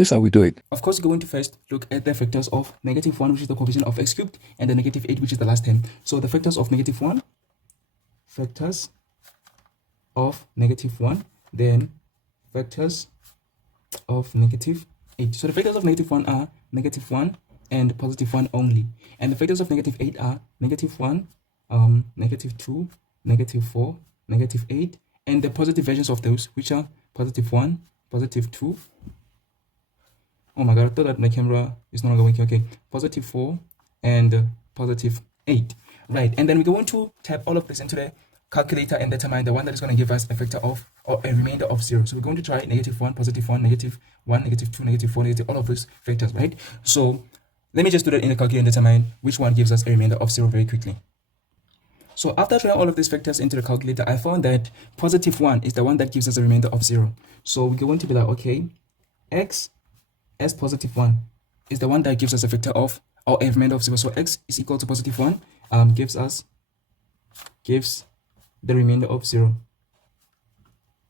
This is how we do it. Of course, we're going to first look at the factors of -1, which is the coefficient of x cubed, and the -8, which is the last term. So the factors of -1, factors of -1, then factors of -8. So the factors of -1 are -1 and +1 only. And the factors of -8 are -1, -2, -4, -8, and the positive versions of those, which are +1, +2. Oh my god, I thought that my camera is no longer working. Okay, +4 and +8. Right, and then we're going to type all of this into the calculator and determine the one that is going to give us a factor of, or a remainder of 0. So we're going to try -1, +1, -1, -1, -2, -4, all of those factors, right? So let me just do that in the calculator and determine which one gives us a remainder of 0 very quickly. So after trying all of these factors into the calculator, I found that +1 is the one that gives us a remainder of 0. So we're going to be like, okay, x as +1 is the one that gives us a factor of, or a remainder of 0. So x is equal to +1 gives the remainder of 0.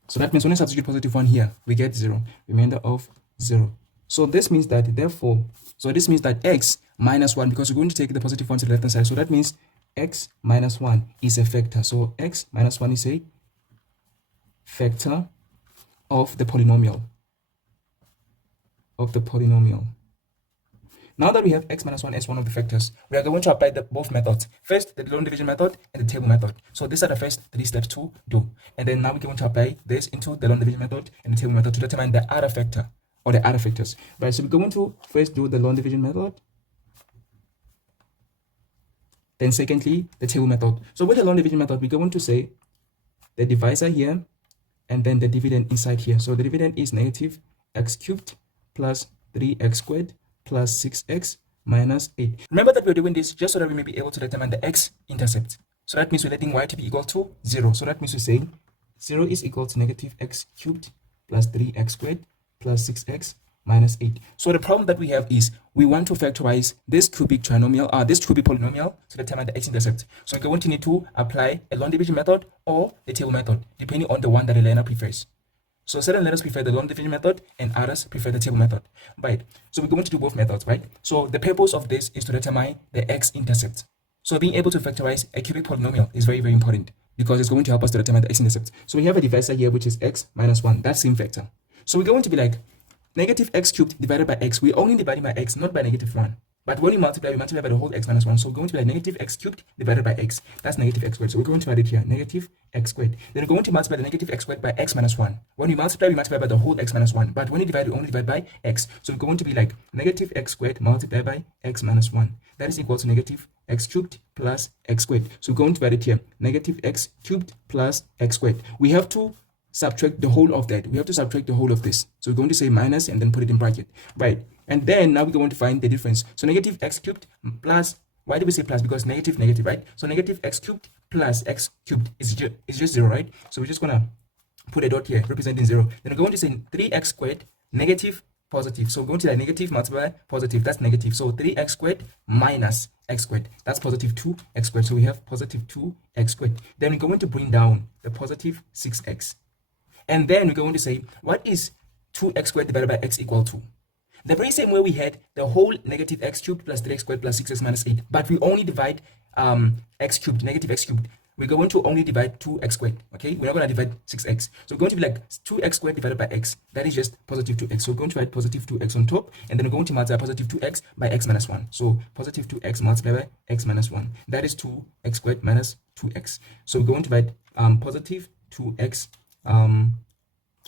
So that means when I substitute +1 here, we get 0, remainder of 0. So this means that, therefore, this means that x minus 1, because we're going to take the +1 to the left hand side, so that means x minus 1 is a factor. So x minus 1 is a factor of the polynomial. Now that we have x minus 1 as one of the factors, we are going to apply both methods. First, the long division method and the table method. So these are the first 3 steps to do. And then now we're going to apply this into the long division method and the table method to determine the other factor, or the other factors. Right, so we're going to first do the long division method. Then secondly, the table method. So with the long division method, we're going to say the divisor here, and then the dividend inside here. So the dividend is -x³ plus 3x² plus 6x minus 8. Remember that we're doing this just so that we may be able to determine the x-intercept. So that means we're letting y to be equal to 0. So that means we're saying 0 is equal to -x³ plus 3x² plus 6x minus 8. So the problem that we have is we want to factorize this cubic polynomial to determine the x-intercept. So we're going to need to apply a long division method or the table method, depending on the one that the learner prefers. So certain learners prefer the long division method and others prefer the table method. Right. So we're going to do both methods, right? So the purpose of this is to determine the x-intercept. So being able to factorize a cubic polynomial is very, very important because it's going to help us to determine the x-intercept. So we have a divisor here, which is x minus 1, that same factor. So we're going to be like -x³ divided by x. We're only dividing by x, not by -1. But when we multiply by the whole x minus 1. So we're going to be like -x³ divided by x. That's -x². So we're going to write it here, -x². Then we're going to multiply the -x² by x minus 1. When we multiply by the whole x minus 1. But when we divide, we only divide by x. So we're going to be like -x² multiplied by x minus 1. That is equal to -x³ plus x². So we're going to write it here, -x³ plus x². We have to subtract the whole of that. We have to subtract the whole of this. So we're going to say minus and then put it in bracket. Right. And then now we're going to find the difference. So -x³ plus, why do we say plus? Because negative, right? So -x³ plus x³ is just 0, right? So we're just going to put a dot here representing 0. Then we're going to say 3x² negative positive. So we're going to like negative multiply positive. That's negative. So 3x² minus x². That's +2x². So we have +2x². Then we're going to bring down the +6x. And then we're going to say, what is 2x² divided by x equal to? The very same way we had the whole -x³ plus 3x² plus 6x minus 8. But we only divide x³, -x³. We're going to only divide 2x². Okay, we're not going to divide 6x. So we're going to be like 2x² divided by x. That is just +2x. So we're going to write +2x on top, and then we're going to multiply +2x by x minus 1. So +2x multiplied by x minus 1. That is 2x² minus 2x. So we're going to write +2x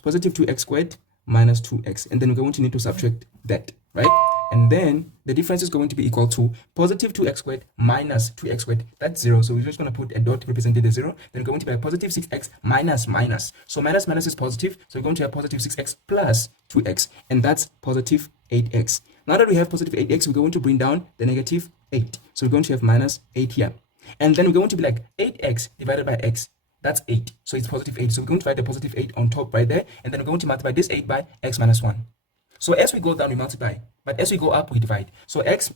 +2x² minus 2x, and then we're going to need to subtract that, right? And then the difference is going to be equal to +2x² minus 2x². That's 0. So we're just going to put a dot representing the 0. Then we're going to be +6x minus minus. So minus is positive. So we're going to have +6x plus 2x, and that's +8x. Now that we have +8x, we're going to bring down the -8. So we're going to have -8 here. And then we're going to be like 8x divided by x. That's 8. So it's +8. So we're going to write the +8 on top right there. And then we're going to multiply this 8 by x minus 1. So as we go down, we multiply. But as we go up, we divide. So 8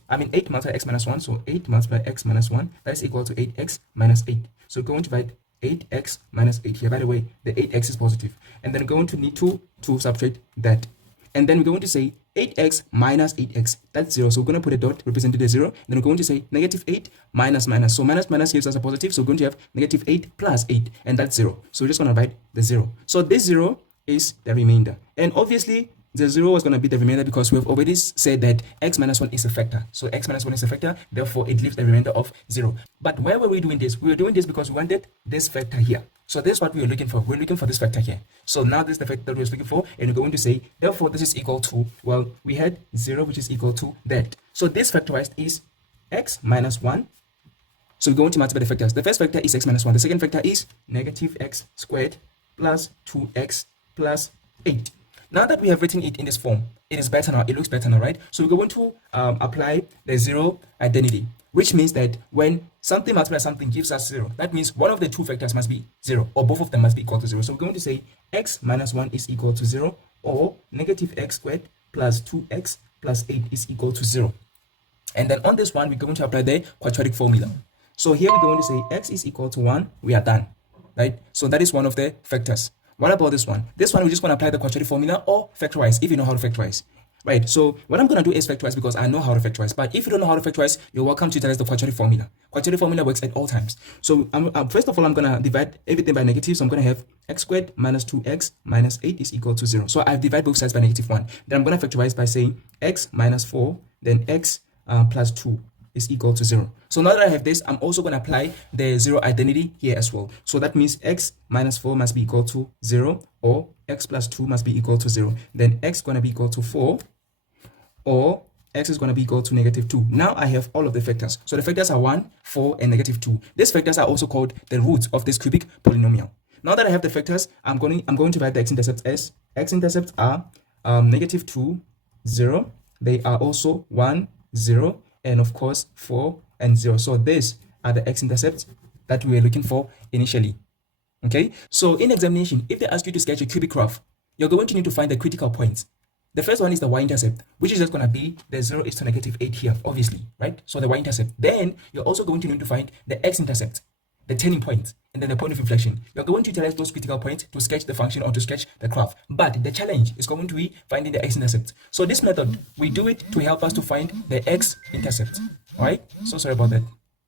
multiply x minus 1. So 8 multiply x minus 1. That is equal to 8x minus 8. So we're going to write 8x minus 8 here. By the way, the 8x is positive. And then we're going to need to subtract that. And then we're going to say 8x minus 8x, that's 0. So we're going to put a dot representing the 0. Then we're going to say negative 8 minus minus. So minus minus gives us a positive. So we're going to have negative 8 plus 8, and that's 0. So we're just going to write the 0. So this 0 is the remainder. And obviously, the 0 was going to be the remainder because we have already said that x minus 1 is a factor. So x minus 1 is a factor, therefore it leaves a remainder of 0. But why were we doing this? We were doing this because we wanted this factor here. So this is what we were looking for. We're looking for this factor here. So now this is the factor that we were looking for, and we're going to say, therefore this is equal to, well, we had 0, which is equal to that. So this factorized is x minus 1. So we're going to multiply the factors. The first factor is x minus 1. The second factor is negative x squared plus 2x plus 8. Now that we have written it in this form, it is better now. It looks better now, right? So we're going to apply the 0 identity, which means that when something multiplies something gives us 0, that means one of the two factors must be 0, or both of them must be equal to 0. So we're going to say x minus 1 is equal to 0, or negative x squared plus 2x plus 8 is equal to 0. And then on this one, we're going to apply the quadratic formula. So here we're going to say x is equal to 1. We are done, right? So that is one of the factors. What about this one? This one, we're just going to apply the quadratic formula or factorize if you know how to factorize. Right, so what I'm going to do is factorize because I know how to factorize. But if you don't know how to factorize, you're welcome to utilize the quadratic formula. Quadratic formula works at all times. So first of all, I'm going to divide everything by negative. So I'm going to have x squared minus 2x minus 8 is equal to 0. So I've divided both sides by negative 1. Then I'm going to factorize by saying x minus 4, then x plus 2 is equal to 0. So now that I have this, I'm also going to apply the 0 identity here as well. So that means x minus 4 must be equal to 0, or x plus 2 must be equal to 0. Then x is going to be equal to 4, or x is going to be equal to negative 2. Now I have all of the factors. So the factors are 1, 4, and negative 2. These factors are also called the roots of this cubic polynomial. Now that I have the factors, I'm going to write the x-intercepts as x-intercepts are negative 2, 0. They are also 1, 0, and of course 4 and 0. So these are the x-intercepts that we were looking for initially. Okay, so in examination, if they ask you to sketch a cubic graph, you're going to need to find the critical points. The first one is the y-intercept, which is just going to be the 0 is to negative 8 here, obviously, right? So the y-intercept. Then you're also going to need to find the x-intercept, the turning point, and then the point of inflection. You're going to utilize those critical points to sketch the function or to sketch the graph. But the challenge is going to be finding the x-intercept. So this method, we do it to help us to find the x-intercept. All right? So sorry about that.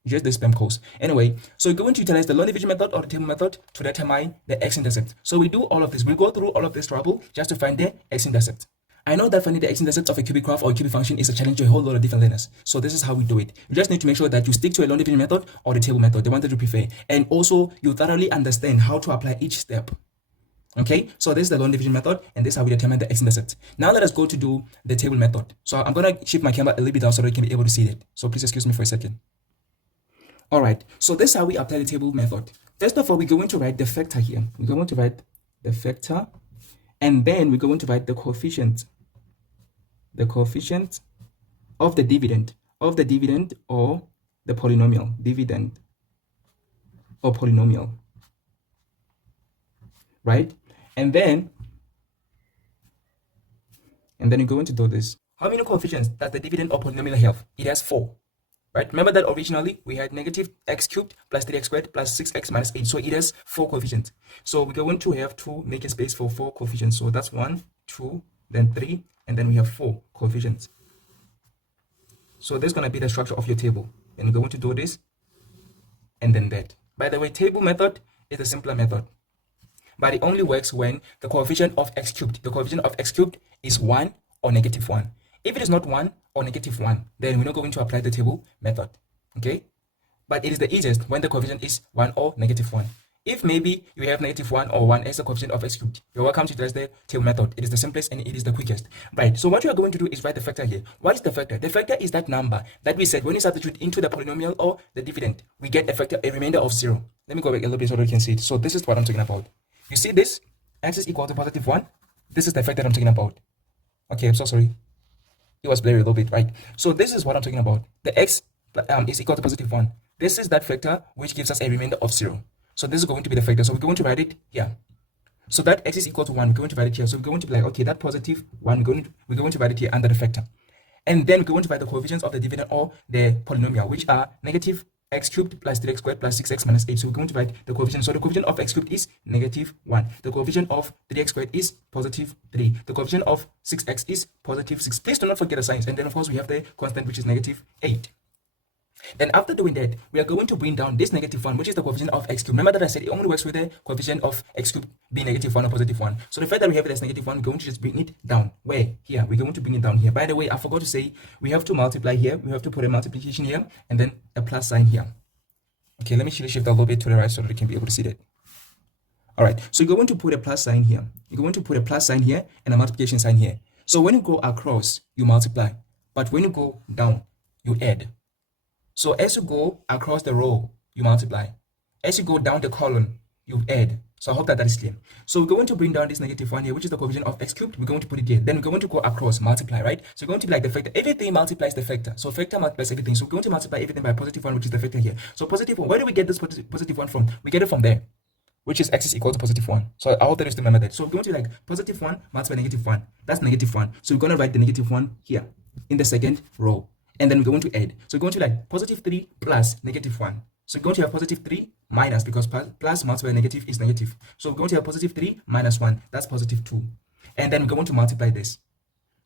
Just the spam calls. Anyway, so we're going to utilize the long division method or the table method to determine the x-intercept. So we do all of this. We'll go through all of this trouble just to find the x-intercept. I know that finding the x-intercepts of a cubic graph or a cubic function is a challenge to a whole lot of different learners. So this is how we do it. You just need to make sure that you stick to a long division method or the table method, the one that you prefer. And also, you thoroughly understand how to apply each step. Okay, so this is the long division method, and this is how we determine the x-intercept. Now let us go to do the table method. So I'm going to shift my camera a little bit down so that you can be able to see it. So please excuse me for a second. All right, so this is how we apply the table method. First of all, we're going to write the factor here. We're going to write the factor, and then we're going to write the coefficient of the dividend or the polynomial, dividend or polynomial, right? And then you're going to do this. How many coefficients does the dividend or polynomial have? It has 4. Right? Remember that originally we had negative x cubed plus 3x squared plus 6x minus 8. So it has 4 coefficients. So we're going to have to make a space for 4 coefficients. So that's 1, 2, then 3, and then we have 4 coefficients. So this is going to be the structure of your table. And you're going to do this and then that. By the way, table method is a simpler method. But it only works when the coefficient of x cubed is 1 or negative 1. If it is not 1 or negative 1, then we're not going to apply the table method. Okay? But it is the easiest when the coefficient is 1 or negative 1. If maybe you have negative 1 or 1 as the coefficient of x cubed, you're welcome to utilize the table method. It is the simplest and it is the quickest. Right, so what you are going to do is write the factor here. What is the factor? The factor is that number that we said when you substitute into the polynomial or the dividend, we get a remainder of 0. Let me go back a little bit so that you can see it. So this is what I'm talking about. You see this? X is equal to positive 1. This is the factor that I'm talking about. Okay, I'm so sorry. It was blurry a little bit, right? So this is what I'm talking about. The x is equal to positive 1. This is that factor which gives us a remainder of 0. So this is going to be the factor. So we're going to write it here. So that x is equal to 1. We're going to write it here. So we're going to be like, okay, that positive 1, we're going to write it here under the factor. And then we're going to write the coefficients of the dividend or the polynomial, which are negative x cubed plus 3x squared plus 6x minus 8. So we're going to write the coefficient. So the coefficient of x cubed is -1. The coefficient of 3x squared is +3. The coefficient of 6x is +6. Please do not forget the signs. And then of course we have the constant, which is -8. Then after doing that, we are going to bring down this -1, which is the coefficient of x cubed. Remember that I said it only works with the coefficient of x cubed being -1 or +1. So the fact that we have it as -1, we're going to just bring it down. Where? Here. We're going to bring it down here. By the way, I forgot to say, we have to multiply here. We have to put a multiplication here and then a plus sign here. Okay, let me shift a little bit to the right so that you can be able to see that. All right, so you're going to put a plus sign here. You're going to put a plus sign here and a multiplication sign here. So when you go across, you multiply. But when you go down, you add. So as you go across the row, you multiply. As you go down the column, you add. So I hope that is clear. So we're going to bring down this -1 here, which is the coefficient of x cubed. We're going to put it here. Then we're going to go across, multiply, right? So we're going to be like the factor. Everything multiplies the factor. So factor multiplies everything. So we're going to multiply everything by +1, which is the factor here. So +1, where do we get this +1 from? We get it from there, which is x is equal to +1. So I hope that you still remember that. So we're going to like +1 multiplied by -1. That's -1. So we're going to write the -1 here in the second row. And then we're going to add. So we're going to like +3 plus -1. So we're going to have +3 minus, because plus multiplied by negative is negative. So we're going to have +3 minus 1. That's +2. And then we're going to multiply this.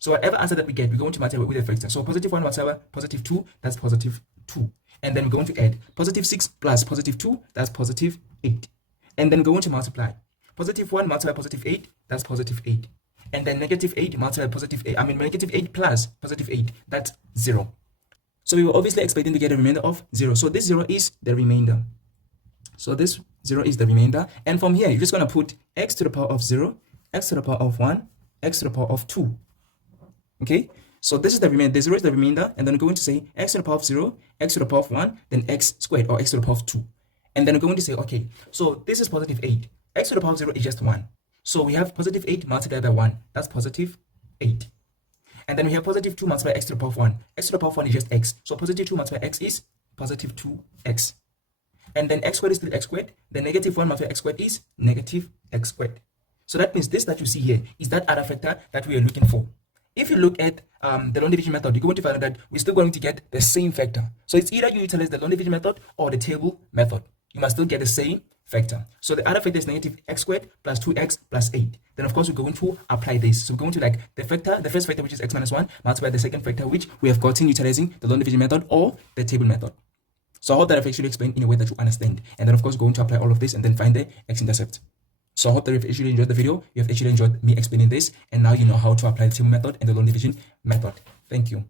So whatever answer that we get, we're going to multiply with a factor. So +1 multiplied by +2, that's +2. And then we're going to add +6 plus +2, that's +8. And then we're going to multiply. +1 multiplied by +8, that's +8. And then -8 multiplied by -8 plus +8, that's 0. So we were obviously expecting to get a remainder of 0. So this 0 is the remainder. So this 0 is the remainder. And from here, you're just going to put x to the power of 0, x to the power of 1, x to the power of 2. Okay? So this is the remainder. The 0 is the remainder. And then we're going to say x to the power of 0, x to the power of 1, then x squared, or x to the power of 2. And then we're going to say, okay, so this is +8. X to the power of 0 is just 1. So we have +8 multiplied by 1. That's +8. And then we have +2 multiplied by x to the power of 1. X to the power of 1 is just x. So +2 multiplied by x is +2x. And then x squared is still x squared. The -1 multiplied by x squared is -x squared. So that means this that you see here is that other factor that we are looking for. If you look at the long division method, you're going to find out that we're still going to get the same factor. So it's either you utilize the long division method or the table method. You must still get the same factor. So the other factor is -x squared plus 2x plus 8. Then of course we're going to apply this. So we're going to like the first factor, which is x minus 1, multiplied by the second factor, which we have gotten utilizing the long division method or the table method. So I hope that I've actually explained in a way that you understand. And then of course we're going to apply all of this and then find the x-intercept. So I hope that you've actually enjoyed the video. You have actually enjoyed me explaining this, and now you know how to apply the table method and the long division method. Thank you.